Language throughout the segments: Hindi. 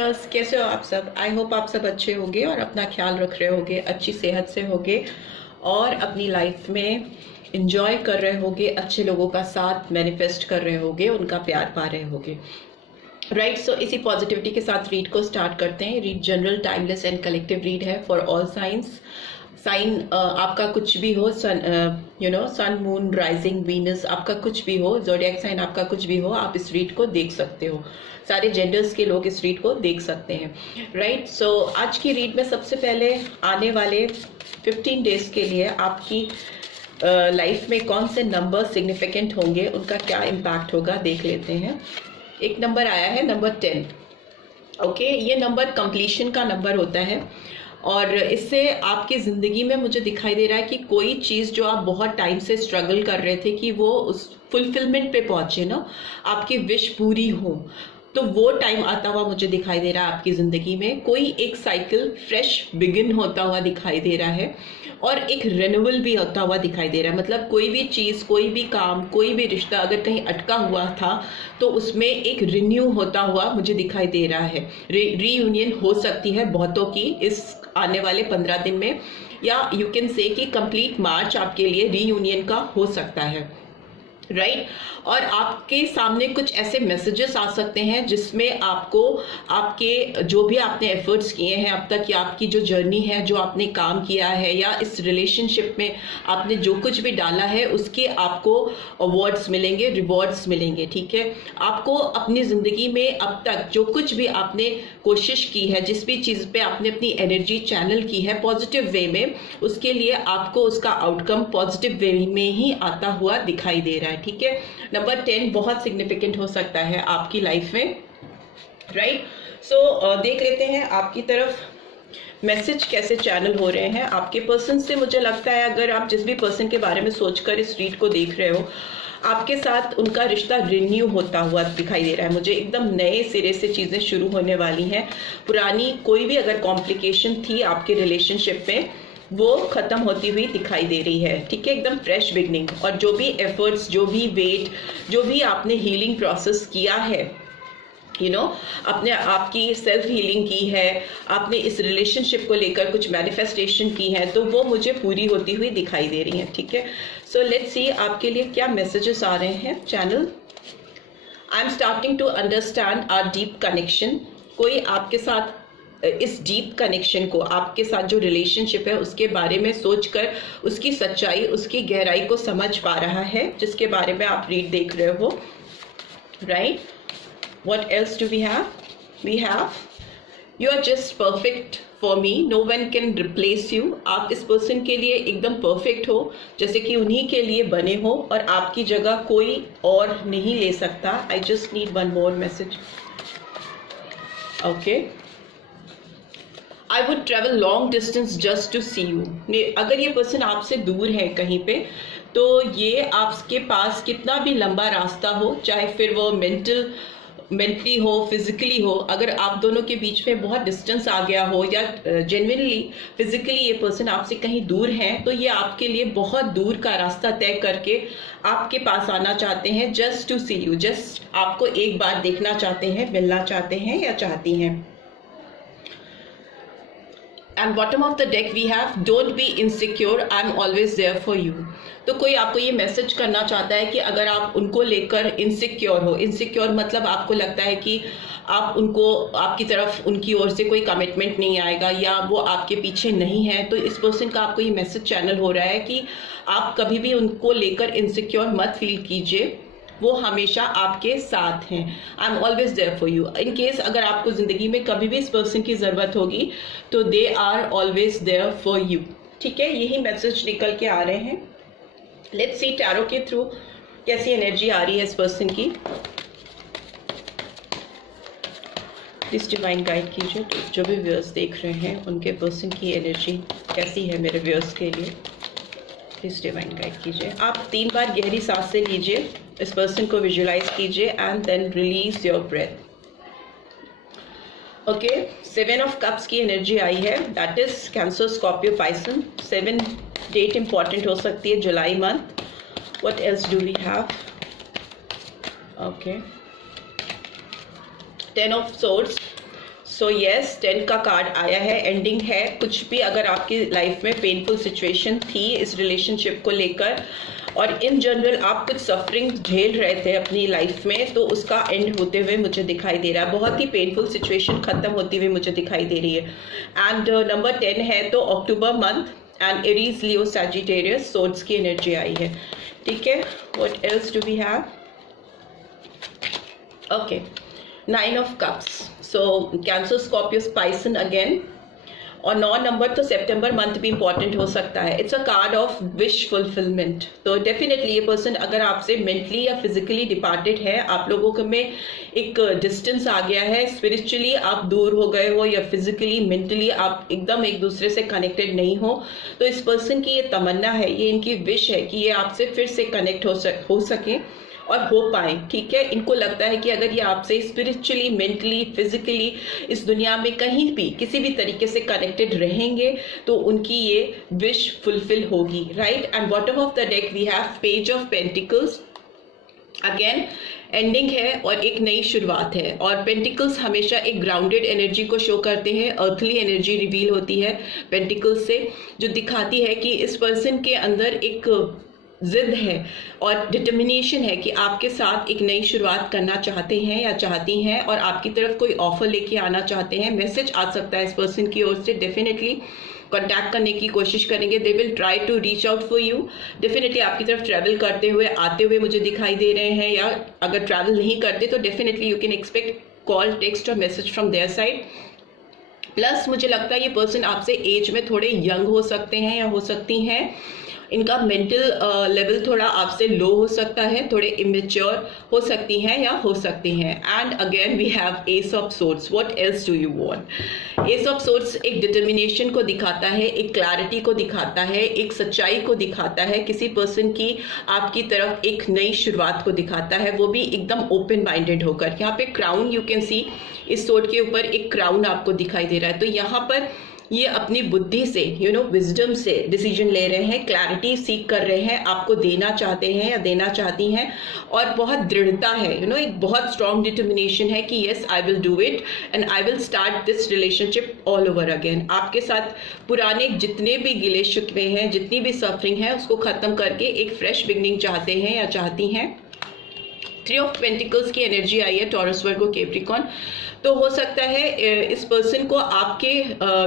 व्यूअर्स, कैसे हो आप सब? आई होप आप सब अच्छे होंगे और अपना ख्याल रख रहे होंगे, अच्छी सेहत से होंगे और अपनी लाइफ में इंजॉय कर रहे होंगे, अच्छे लोगों का साथ मैनिफेस्ट कर रहे होंगे, उनका प्यार पा रहे होंगे। राइट, सो इसी पॉजिटिविटी के साथ रीड को स्टार्ट करते हैं। Read general, timeless and collective read है फॉर ऑल साइंस। साइन आपका कुछ भी हो, सन मून राइजिंग वीनस आपका कुछ भी हो, ज़ोडिएक साइन आपका कुछ भी हो, आप इस रीड को देख सकते हो। सारे जेंडर्स के लोग इस रीड को देख सकते हैं। राइट, सो आज की रीड में सबसे पहले आने वाले 15 डेज के लिए आपकी लाइफ में कौन से नंबर सिग्निफिकेंट होंगे, उनका क्या इम्पैक्ट होगा देख लेते हैं। एक नंबर आया है, नंबर 10। ओके, ये नंबर कंप्लीशन का नंबर होता है और इससे आपकी ज़िंदगी में मुझे दिखाई दे रहा है कि कोई चीज़ जो आप बहुत टाइम से स्ट्रगल कर रहे थे कि वो उस फुलफिलमेंट पे पहुंचे ना, आपकी विश पूरी हो, तो वो टाइम आता हुआ मुझे दिखाई दे रहा है आपकी ज़िंदगी में। कोई एक साइकिल फ्रेश बिगिन होता हुआ दिखाई दे रहा है और एक रिन्यूअल भी होता हुआ दिखाई दे रहा है। मतलब कोई भी चीज़, कोई भी काम, कोई भी रिश्ता अगर कहीं अटका हुआ था तो उसमें एक रिन्यू होता हुआ मुझे दिखाई दे रहा है। रीयूनियन हो सकती है बहुतों की इस आने वाले 15 दिन में, या यू कैन से कि कंप्लीट मार्च आपके लिए रीयूनियन का हो सकता है। राइट, और आपके सामने कुछ ऐसे मैसेजेस आ सकते हैं जिसमें आपको आपके जो भी आपने एफर्ट्स किए हैं अब तक, या आपकी जो जर्नी है, जो आपने काम किया है, या इस रिलेशनशिप में आपने जो कुछ भी डाला है उसके आपको अवार्ड्स मिलेंगे, रिवॉर्ड्स मिलेंगे। ठीक है, आपको अपनी ज़िंदगी में अब तक जो कुछ भी आपने कोशिश की है, जिस भी चीज़ पे आपने अपनी एनर्जी चैनल की है पॉजिटिव वे में, उसके लिए आपको उसका आउटकम पॉजिटिव वे में ही आता हुआ दिखाई दे रहा है। ठीक है, नंबर 10 बहुत सिग्निफिकेंट हो सकता है आपकी लाइफ में। राइट, सो देख लेते हैं आपकी तरफ मैसेज कैसे चैनल हो रहे हैं आपके पर्सन से। मुझे लगता है अगर आप जिस भी पर्सन के बारे में सोचकर इस रीड को देख रहे हो, आपके साथ उनका रिश्ता रिन्यू होता हुआ दिखाई दे रहा है मुझे। एकदम नए सिरे से चीज़ें शुरू होने वाली हैं। पुरानी कोई भी अगर कॉम्प्लिकेशन थी आपके रिलेशनशिप में, वो खत्म होती हुई दिखाई दे रही है। ठीक है, एकदम फ्रेश बिगनिंग। और जो भी एफर्ट्स, जो भी वेट, जो भी आपने हीलिंग प्रोसेस किया है, अपने आपकी सेल्फ हीलिंग की है, आपने इस रिलेशनशिप को लेकर कुछ मैनिफेस्टेशन की है, तो वो मुझे पूरी होती हुई दिखाई दे रही हैं। ठीक है, सो लेट्स सी आपके लिए क्या मैसेजेस आ रहे हैं channel. I am starting to understand our deep connection. कोई आपके साथ इस डीप कनेक्शन को, आपके साथ जो रिलेशनशिप है उसके बारे में सोचकर उसकी सच्चाई, उसकी गहराई को समझ पा रहा है, जिसके बारे में आप रीड देख रहे हो। Right, what else do we have? We have, you are just perfect for me, no one can replace you। आप इस पर्सन के लिए एकदम परफेक्ट हो, जैसे कि उन्हीं के लिए बने हो और आपकी जगह कोई और नहीं ले सकता। I just need one more message. Okay, I would travel long distance just to see you। अगर ये पर्सन आपसे दूर है कहीं पे, तो ये आपके पास कितना भी लंबा रास्ता हो, चाहे फिर वो मेंटली हो, फिजिकली हो, अगर आप दोनों के बीच में बहुत डिस्टेंस आ गया हो, या जेन्युइनली फिजिकली ये पर्सन आपसे कहीं दूर है, तो ये आपके लिए बहुत दूर का रास्ता तय करके आपके पास आना चाहते हैं, just to see you. Just आपको एक बार देखना चाहते हैं, मिलना चाहते हैं या चाहती हैं। And bottom of the deck we have, don't be insecure, I am always there for you. तो कोई आपको ये मैसेज करना चाहता है कि अगर आप उनको लेकर इनसिक्योर हो, इनसिक्योर मतलब आपको लगता है कि आप उनको, आपकी तरफ उनकी ओर से कोई कमिटमेंट नहीं आएगा, या वो आपके पीछे नहीं है, तो इस पर्सन का आपको ये मैसेज चैनल हो रहा है कि आप कभी भी उनको लेकर इनसिक्योर मत फील कीजिए, वो हमेशा आपके साथ हैं। I am always there for you. In case अगर आपको ज़िंदगी में कभी भी इस पर्सन की ज़रूरत होगी, तो they are always there for you. ठीक है, यही मैसेज निकल के आ रहे हैं। लेट्स सी टैरो के थ्रू कैसी एनर्जी आ रही है इस पर्सन की। प्लीज डिवाइन गाइड कीजिए, जो भी व्यूअर्स देख रहे हैं उनके पर्सन की एनर्जी कैसी है मेरे व्यूअर्स के लिए। प्लीज डिवाइन गाइड कीजिए। आप 3 बार गहरी सांस से लीजिए, इस पर्सन को विजुलाइज कीजिए and then release your breath. Okay, 7 of cups की एनर्जी आई है, that is Cancer, Scorpio, Pisces. 7 date important हो सकती है, जुलाई month. What else do we have? Okay, 10 of swords. So yes 10 का कार्ड आया है, एंडिंग है। कुछ भी अगर आपकी लाइफ में पेनफुल सिचुएशन थी इस रिलेशनशिप को लेकर और इन जनरल आप कुछ सफरिंग झेल रहे थे अपनी लाइफ में, तो उसका एंड होते हुए मुझे दिखाई दे रहा है। बहुत ही पेनफुल सिचुएशन खत्म होती हुई मुझे दिखाई दे रही है। एंड नंबर 10 है तो October month and Aries, Leo, Sagittarius, swords की एनर्जी आई है। ठीक है, what else do we have? Okay, 9 of cups, so Cancer, Scorpio, Pisces again. और 9 नंबर तो सितंबर मंथ भी इंपॉर्टेंट हो सकता है। It's a card of wish fulfilment. तो डेफिनेटली ये पर्सन अगर आपसे मेंटली या फिजिकली डिपार्टेड है, आप लोगों के में एक डिस्टेंस आ गया है, स्पिरिचुअली आप दूर हो गए हो या फिजिकली मेंटली आप एकदम एक दूसरे से कनेक्टेड नहीं हो, तो इस पर्सन की ये तमन्ना है, ये इनकी विश है कि ये आपसे फिर से कनेक्ट हो सके और हो पाए। ठीक है, इनको लगता है कि अगर ये आपसे स्पिरिचुअली, मेंटली, फिजिकली इस दुनिया में कहीं भी किसी भी तरीके से कनेक्टेड रहेंगे तो उनकी ये विश फुलफिल होगी। Right, and bottom of the deck we have page of pentacles. Again ending है और एक नई शुरुआत है। और पेंटिकल्स हमेशा एक ग्राउंडेड एनर्जी को शो करते हैं, अर्थली एनर्जी रिवील होती है पेंटिकल्स से, जो दिखाती है कि इस पर्सन के अंदर एक जिद है और डिटर्मिनेशन है कि आपके साथ एक नई शुरुआत करना चाहते हैं या चाहती हैं और आपकी तरफ कोई ऑफर लेके आना चाहते हैं। मैसेज आ सकता है इस पर्सन की ओर से, डेफिनेटली कॉन्टैक्ट करने की कोशिश करेंगे। They will try to reach out for you. Definitely आपकी तरफ ट्रैवल करते हुए, आते हुए मुझे दिखाई दे रहे हैं, या अगर ट्रैवल नहीं करते तो definitely you can expect call, text और message from there side. Plus मुझे लगता है ये पर्सन आपसे एज में थोड़े यंग हो सकते हैं या हो सकती हैं, इनका मेंटल लेवल थोड़ा आपसे लो हो सकता है, थोड़े इमेच्योर हो सकती हैं या हो सकती हैं। And again we have ace of swords. What else do you want? Ace of swords एक डिटर्मिनेशन को दिखाता है, एक क्लैरिटी को दिखाता है, एक सच्चाई को दिखाता है, किसी पर्सन की आपकी तरफ एक नई शुरुआत को दिखाता है, वो भी एकदम ओपन माइंडेड होकर। यहाँ पे क्राउन यू कैन सी, इस सोर्ड के ऊपर एक क्राउन आपको दिखाई दे रहा है। तो यहाँ पर ये अपनी बुद्धि से, विजडम से डिसीजन ले रहे हैं, क्लैरिटी सीख कर रहे हैं, आपको देना चाहते हैं या देना चाहती हैं, और बहुत दृढ़ता है, एक बहुत स्ट्रॉन्ग डिटर्मिनेशन है कि yes I will do it and I will start this relationship all over again. आपके साथ पुराने जितने भी गिले शिकवे हैं, जितनी भी सफरिंग है, उसको खत्म करके एक फ्रेश बिगनिंग चाहते हैं या चाहती हैं। 3 ऑफ पेंटिकल्स की एनर्जी आई है, टॉरस, वर्गो, कैप्रिकॉर्न। तो हो सकता है इस पर्सन को आपके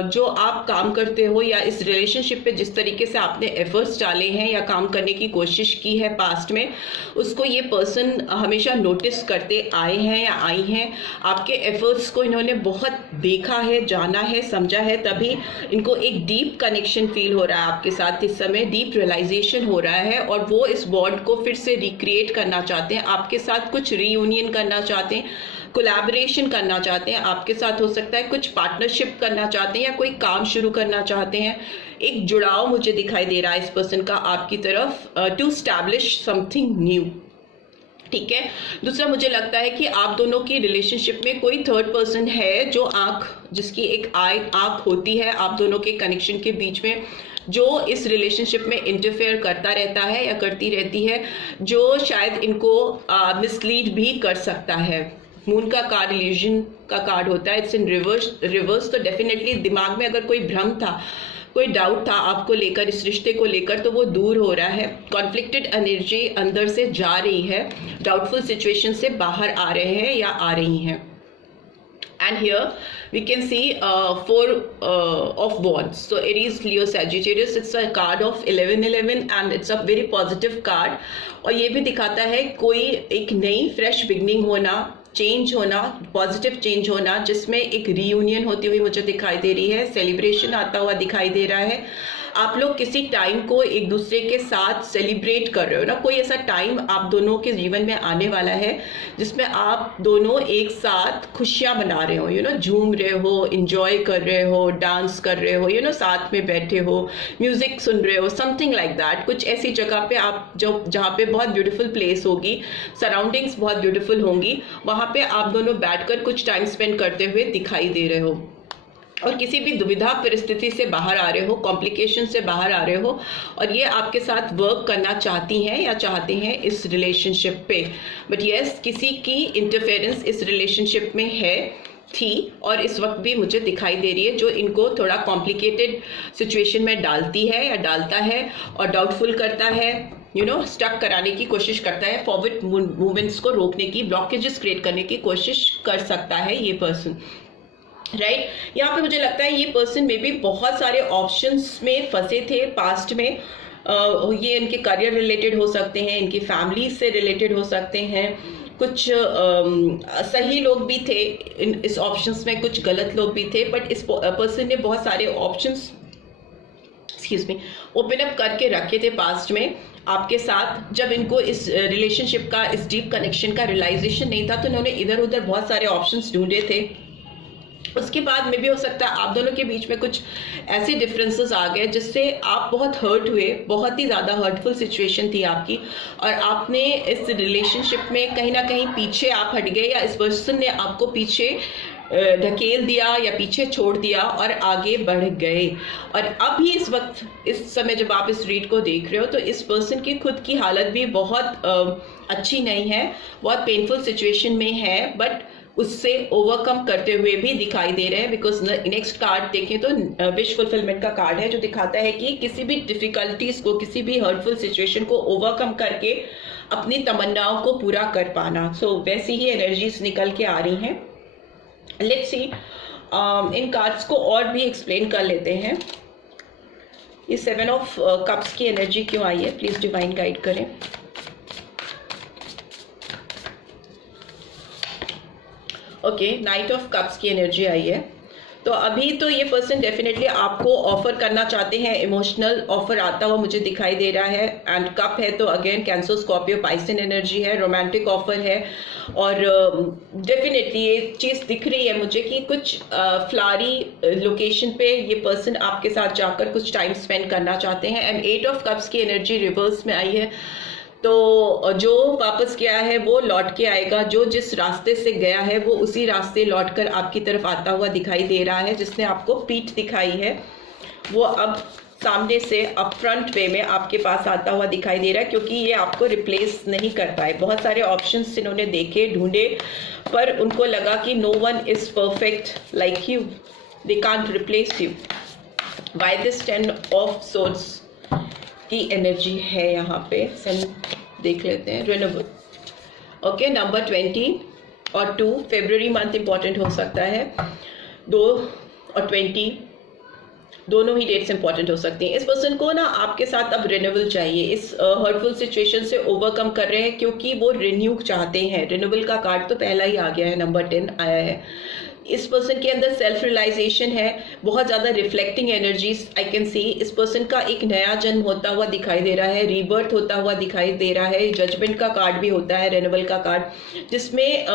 जो आप काम करते हो या इस रिलेशनशिप पे जिस तरीके से आपने एफर्ट्स डाले हैं या काम करने की कोशिश की है पास्ट में, उसको ये पर्सन हमेशा नोटिस करते आए हैं या आई हैं। आपके एफर्ट्स को इन्होंने बहुत देखा है, जाना है, समझा है, तभी इनको एक डीप कनेक्शन फील हो रहा है आपके साथ इस समय, डीप रियलाइजेशन हो रहा है, और वो इस बॉन्ड को फिर से रिक्रिएट करना चाहते हैं, आपके साथ कुछ रीयूनियन करना चाहते हैं, कोलैबोरेशन करना चाहते हैं आपके साथ। हो सकता है कुछ पार्टनरशिप करना चाहते हैं या कोई काम शुरू करना चाहते हैं। एक जुड़ाव मुझे दिखाई दे रहा है इस पर्सन का आपकी तरफ, टू स्टैब्लिश समथिंग न्यू। ठीक है, दूसरा मुझे लगता है कि आप दोनों की रिलेशनशिप में कोई थर्ड पर्सन है जो जिसकी एक आंख होती है आप दोनों के कनेक्शन के बीच में, जो इस रिलेशनशिप में इंटरफेयर करता रहता है या करती रहती है, जो शायद इनको मिसलीड भी कर सकता है। मून का कार्ड इल्यूजन का कार्ड होता है, इट्स इन रिवर्स। तो डेफिनेटली दिमाग में अगर कोई भ्रम था, कोई डाउट था आपको लेकर, इस रिश्ते को लेकर, तो वो दूर हो रहा है। कॉन्फ्लिक्टेड एनर्जी अंदर से जा रही है, डाउटफुल सिचुएशन से बाहर आ रहे हैं या आ रही हैं। And here we can see 4 of wands. So Aries, Leo, Sagittarius. It's a card of 1111 and it's a very positive card. और ये भी दिखाता है कोई एक नई फ्रेश बिगनिंग होना, चेंज होना, पॉजिटिव चेंज होना, जिसमें एक रीयूनियन होती हुई मुझे दिखाई दे रही है, सेलिब्रेशन आता हुआ दिखाई दे रहा है। आप लोग किसी टाइम को एक दूसरे के साथ सेलिब्रेट कर रहे हो ना, कोई ऐसा टाइम आप दोनों के जीवन में आने वाला है जिसमें आप दोनों एक साथ खुशियां मना रहे हो, झूम रहे हो, इंजॉय कर रहे हो, डांस कर रहे हो, साथ में बैठे हो, म्यूजिक सुन रहे हो, समथिंग लाइक दैट। कुछ ऐसी जगह पे आप जहाँ पे बहुत ब्यूटीफुल प्लेस होगी, सराउंडिंग्स बहुत ब्यूटीफुल होंगी, वहाँ पे आप दोनों बैठकर कुछ टाइम स्पेंड करते हुए दिखाई दे रहे हो, और किसी भी दुविधा परिस्थिति से बाहर आ रहे हो, कॉम्प्लिकेशन से बाहर आ रहे हो, और ये आपके साथ वर्क करना चाहती हैं या चाहते हैं इस रिलेशनशिप पे। बट यस, किसी की इंटरफेरेंस इस रिलेशनशिप में है, थी और इस वक्त भी मुझे दिखाई दे रही है, जो इनको थोड़ा कॉम्प्लिकेटेड सिचुएशन में डालती है या डालता है और डाउटफुल करता है, स्टक कराने की कोशिश करता है, फॉरवर्ड मूवमेंट्स को रोकने की, ब्लॉकेजेस क्रिएट करने की कोशिश कर सकता है ये पर्सन, राइट। यहाँ पे मुझे लगता है ये पर्सन में भी बहुत सारे ऑप्शंस में फंसे थे पास्ट में। ये इनके करियर रिलेटेड हो सकते हैं, इनकी फैमिली से रिलेटेड हो सकते हैं, कुछ सही लोग भी थे इस ऑप्शंस में, कुछ गलत लोग भी थे, बट इस पर्सन ने बहुत सारे ऑप्शंस ओपन अप करके रखे थे पास्ट में आपके साथ। जब इनको इस रिलेशनशिप का, इस डीप कनेक्शन का रियलाइजेशन नहीं था, तो इन्होंने इधर उधर बहुत सारे ऑप्शंस ढूंढे थे। उसके बाद में भी हो सकता है आप दोनों के बीच में कुछ ऐसे डिफरेंसेस आ गए जिससे आप बहुत हर्ट हुए, बहुत ही ज़्यादा हर्टफुल सिचुएशन थी आपकी, और आपने इस रिलेशनशिप में कहीं ना कहीं पीछे आप हट गए, या इस पर्सन ने आपको पीछे ढकेल दिया या पीछे छोड़ दिया और आगे बढ़ गए। और अभी इस वक्त, इस समय जब आप इस रीड को देख रहे हो, तो इस पर्सन की खुद की हालत भी बहुत अच्छी नहीं है, बहुत पेनफुल सिचुएशन में है, बट उससे ओवरकम करते हुए भी दिखाई दे रहे हैं। बिकॉज नेक्स्ट कार्ड देखें तो विश फुलफिलमेंट का कार्ड है, जो दिखाता है कि किसी भी डिफिकल्टीज को, किसी भी हर्टफुल सिचुएशन को ओवरकम करके अपनी तमन्नाओं को पूरा कर पाना। सो वैसी ही एनर्जीज निकल के आ रही हैं। लेट्स सी, इन कार्ड्स को और भी एक्सप्लेन कर लेते हैं। ये 7 ऑफ कप्स की एनर्जी क्यों आई है, प्लीज डिवाइन गाइड करें। ओके, नाइट ऑफ कप्स की एनर्जी आई है। तो अभी तो ये पर्सन डेफिनेटली आपको ऑफर करना चाहते हैं, इमोशनल ऑफर आता हुआ मुझे दिखाई दे रहा है। एंड कप है तो अगेन कैंसर, स्कॉर्पियो, पाइसन एनर्जी है, रोमांटिक ऑफर है। और डेफिनेटली ये चीज़ दिख रही है मुझे कि कुछ फ्लारी लोकेशन पे ये पर्सन आपके साथ जाकर कुछ टाइम स्पेंड करना चाहते हैं। एंड 8 ऑफ कप्स की एनर्जी रिवर्स में आई है। तो जो वापस गया है वो लौट के आएगा, जो जिस रास्ते से गया है वो उसी रास्ते लौटकर आपकी तरफ आता हुआ दिखाई दे रहा है। जिसने आपको पीठ दिखाई है वो अब सामने से अप फ्रंट वे में आपके पास आता हुआ दिखाई दे रहा है, क्योंकि ये आपको रिप्लेस नहीं कर पाए। बहुत सारे ऑप्शंस इन्होंने देखे, ढूंढे, पर उनको लगा कि no one is perfect like you, they can't replace you. By this 10 of swords की एनर्जी है यहाँ पे, देख लेते हैं। रिन्यूअल, ओके, नंबर 20 और 2 फरवरी मंथ इंपॉर्टेंट हो सकता है। 2 और 20 दोनों ही डेट्स इंपॉर्टेंट हो सकती हैं। इस पर्सन को ना आपके साथ अब रिन्यूअल चाहिए, इस हर्टफुल सिचुएशन से ओवरकम कर रहे हैं, क्योंकि वो रिन्यू चाहते हैं। रिन्यूअल का कार्ड तो पहला ही आ गया है, नंबर 10 आया है। इस पर्सन के अंदर सेल्फ रियलाइजेशन है, बहुत ज़्यादा reflecting energies I can see. इस पर्सन का एक नया जन्म होता हुआ दिखाई दे रहा है, रीबर्थ होता हुआ दिखाई दे रहा है। जजमेंट का कार्ड भी होता है, रिन्यूअल का कार्ड, जिसमें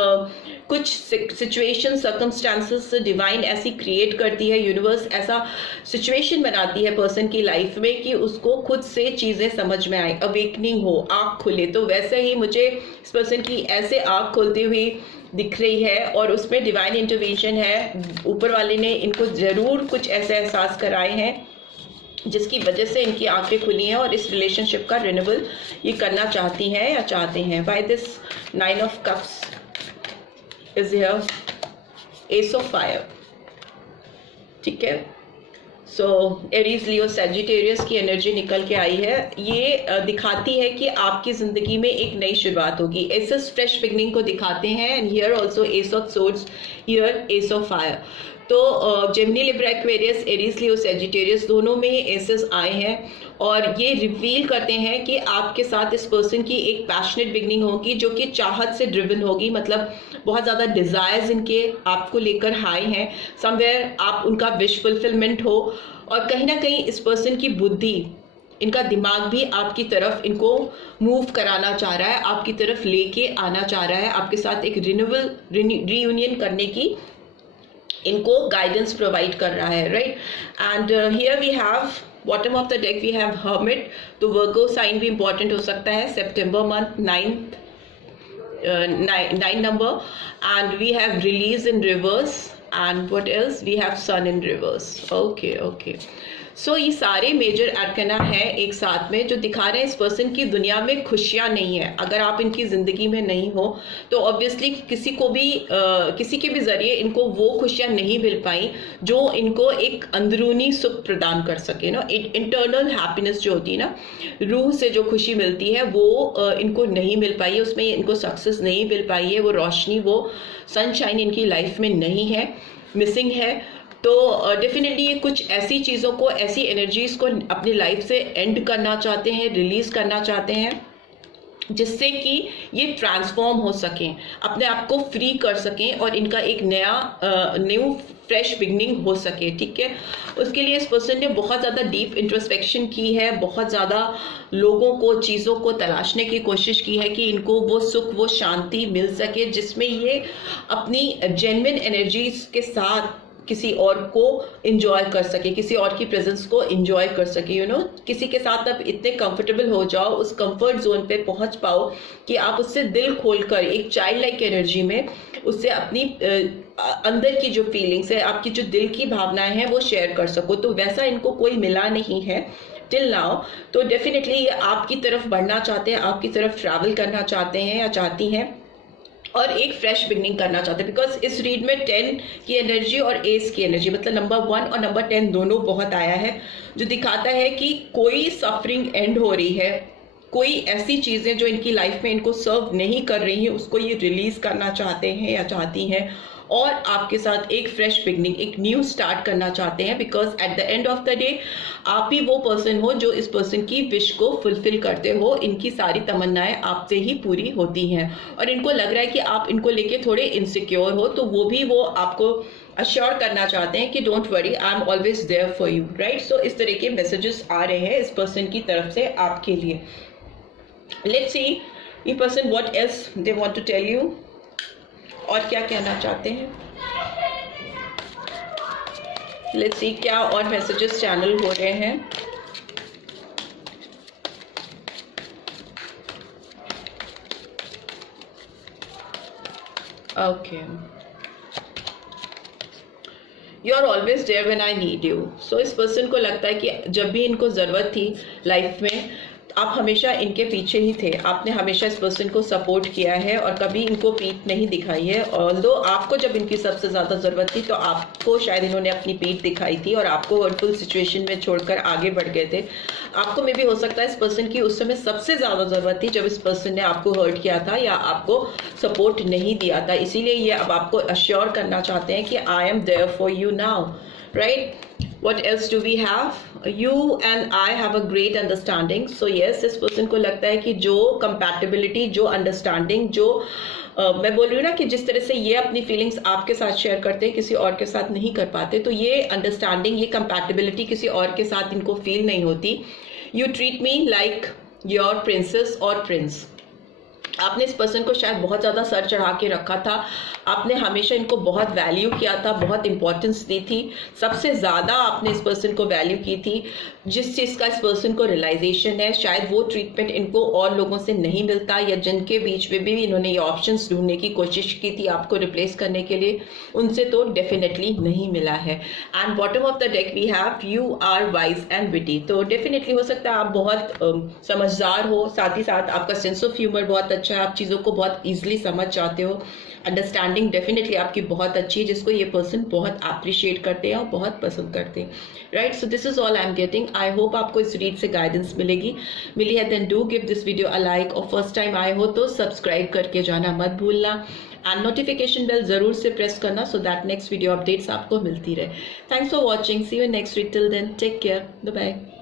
कुछ सिचुएशन, सर्कमस्टांसेस डिवाइन ऐसी क्रिएट करती है, यूनिवर्स ऐसा सिचुएशन बनाती है पर्सन की लाइफ में कि उसको खुद से चीज़ें समझ में आए, अवेकनिंग हो, आँख खुले। तो वैसे ही मुझे इस पर्सन की ऐसे आँख खुलती हुई दिख रही है, और उसमें डिवाइन इंटरवेंशन है। ऊपर वाले ने इनको ज़रूर कुछ ऐसे एहसास कराए हैं जिसकी वजह से इनकी आंखें खुली हैं और इस रिलेशनशिप का रिन्यूअल ये करना चाहती हैं या चाहते हैं। By this 9 of cups is here, ace of fire, ठीक है। सो एरीज, लियो, सैजिटेरियस की एनर्जी निकल के आई है। ये दिखाती है कि आपकी ज़िंदगी में एक नई शुरुआत होगी। एसेस फ्रेश बिगनिंग को दिखाते हैं। And here also S of swords, here ace of fire. तो Gemini, Libra, Aquarius, Aries, Leo, Sagittarius दोनों में एसेस आए हैं, और ये रिवील करते हैं कि आपके साथ इस पर्सन की एक पैशनेट बिगनिंग होगी, जो कि चाहत से ड्रिवन होगी। मतलब बहुत ज़्यादा डिज़ायर्स इनके आपको लेकर हाई हैं, समवेयर आप उनका विश फुलफिलमेंट हो, और कहीं ना कहीं इस पर्सन की बुद्धि, इनका दिमाग भी आपकी तरफ इनको मूव कराना चाह रहा है, आपकी तरफ लेके आना चाह रहा है, आपके साथ एक रिन्यूअल, रीयूनियन करने की इनको गाइडेंस प्रोवाइड कर रहा है, right. And here we have bottom of the deck, we have hermit. तो वर्गो साइन भी इंपॉर्टेंट हो सकता है, सितंबर month, 9 number, and we have release in reverse, and what else, we have sun in reverse. Okay, सो ये सारे मेजर आर्कना है एक साथ में जो दिखा रहे हैं इस पर्सन की दुनिया में खुशियां नहीं है। अगर आप इनकी जिंदगी में नहीं हो तो ऑब्वियसली किसी के भी जरिए इनको वो खुशियां नहीं मिल पाई जो इनको एक अंदरूनी सुख प्रदान कर सके ना। इंटरनल हैप्पीनेस जो होती है ना, रूह से जो खुशी मिलती है वो इनको नहीं मिल पाई है, उसमें इनको सक्सेस नहीं मिल पाई है, वो रोशनी, वो सनशाइन इनकी लाइफ में नहीं है, मिसिंग है। तो डेफिनेटली ये कुछ ऐसी चीज़ों को, ऐसी एनर्जीज को अपनी लाइफ से एंड करना चाहते हैं, रिलीज करना चाहते हैं, जिससे कि ये ट्रांसफॉर्म हो सकें, अपने आप को फ्री कर सकें और इनका एक न्यू फ्रेश बिगनिंग हो सके। ठीक है, उसके लिए इस पर्सन ने बहुत ज़्यादा डीप इंट्रोस्पेक्शन की है, बहुत ज़्यादा लोगों को, चीज़ों को तलाशने की कोशिश की है कि इनको वो सुख, वो शांति मिल सके जिसमें ये अपनी जेन्युइन एनर्जीज के साथ किसी और को इंजॉय कर सके, किसी और की प्रेजेंस को इंजॉय कर सके। यू नो, किसी के साथ आप इतने कंफर्टेबल हो जाओ, उस कंफर्ट जोन पे पहुंच पाओ कि आप उससे दिल खोलकर एक चाइल्ड लाइक एनर्जी में उससे अपनी अंदर की जो फीलिंग्स है, आपकी जो दिल की भावनाएं हैं वो शेयर कर सको। तो वैसा इनको कोई मिला नहीं है टिल नाउ। तो डेफिनेटली ये आपकी तरफ बढ़ना चाहते हैं, आपकी तरफ ट्रैवल करना चाहते हैं या चाहती हैं और एक फ्रेश बिगनिंग करना चाहते हैं। बिकॉज इस रीड में 10 की एनर्जी और एस की एनर्जी, मतलब नंबर 1 और नंबर 10 दोनों बहुत आया है, जो दिखाता है कि कोई सफरिंग एंड हो रही है, कोई ऐसी चीज़ें जो इनकी लाइफ में इनको सर्व नहीं कर रही हैं उसको ये रिलीज करना चाहते हैं या चाहती हैं और आपके साथ एक फ्रेश बिगनिंग, एक न्यू स्टार्ट करना चाहते हैं। Because at the end of the day आप ही वो पर्सन हो जो इस पर्सन की विश को फुलफिल करते हो, इनकी सारी तमन्नाएं आपसे ही पूरी होती हैं और इनको लग रहा है कि आप इनको लेके थोड़े इनसिक्योर हो, तो वो आपको अश्योर करना चाहते हैं कि don't worry, I am always there for you, right. So इस तरह के मैसेजेस आ रहे हैं इस पर्सन की तरफ से आपके लिए। लेट्स सी ये person what else they want to tell you, और क्या कहना चाहते हैं। लेट्स सी क्या और मैसेजेस चैनल हो रहे हैं। Okay, you are always there when I need you. So इस पर्सन को लगता है कि जब भी इनको ज़रूरत थी लाइफ में, आप हमेशा इनके पीछे ही थे, आपने हमेशा इस पर्सन को सपोर्ट किया है और कभी इनको पीठ नहीं दिखाई है। ऑल्दो आपको जब इनकी सबसे ज़्यादा ज़रूरत थी तो आपको शायद इन्होंने अपनी पीठ दिखाई थी और आपको हर्टफुल सिचुएशन में छोड़कर आगे बढ़ गए थे। आपको में भी हो सकता है इस पर्सन की उस समय सबसे ज़्यादा ज़रूरत थी जब इस पर्सन ने आपको हर्ट किया था या आपको सपोर्ट नहीं दिया था, इसीलिए ये अब आपको अश्योर करना चाहते हैं कि I am there for you now, right. What else do we have? You and I have a great understanding. So yes, इस पर्सन को लगता है कि जो compatibility, जो understanding, जो मैं बोल रही हूँ ना कि जिस तरह से ये अपनी फीलिंग्स आपके साथ शेयर करते हैं, किसी और के साथ नहीं कर पाते, तो ये अंडरस्टैंडिंग, ये compatibility किसी और के साथ इनको फील नहीं होती। You treat me like your princess or prince. आपने इस पर्सन को शायद बहुत ज़्यादा सर चढ़ा के रखा था, आपने हमेशा इनको बहुत वैल्यू किया था, बहुत इंपॉर्टेंस दी थी, सबसे ज़्यादा आपने इस पर्सन को वैल्यू की थी। जिस चीज़ का इस पर्सन को रियलाइजेशन है, शायद वो ट्रीटमेंट इनको और लोगों से नहीं मिलता, या जिनके बीच में भी इन्होंने ये ऑप्शंस ढूंढने की कोशिश की थी आपको रिप्लेस करने के लिए, उनसे तो डेफिनेटली नहीं मिला है। And bottom of the deck we have you are wise and witty. तो डेफिनेटली हो सकता है आप बहुत समझदार हो, साथ ही साथ आपका सेंस ऑफ ह्यूमर बहुत अच्छा है, आप चीज़ों को बहुत ईजिली समझ जाते हो, अंडरस्टैंडिंग डेफिनेटली आपकी बहुत अच्छी है, जिसको ये पर्सन बहुत अप्रिशिएट करते हैं और बहुत पसंद करते हैं, right. So this is all I am getting. I hope आपको इस रीड से गाइडेंस मिली है, then do give this video a like, और फर्स्ट टाइम आए हो तो सब्सक्राइब करके जाना मत भूलना, एंड नोटिफिकेशन बेल जरूर से प्रेस करना so that next video updates आपको मिलती रहे। Thanks for watching, see you next read, till then take care, bye bye.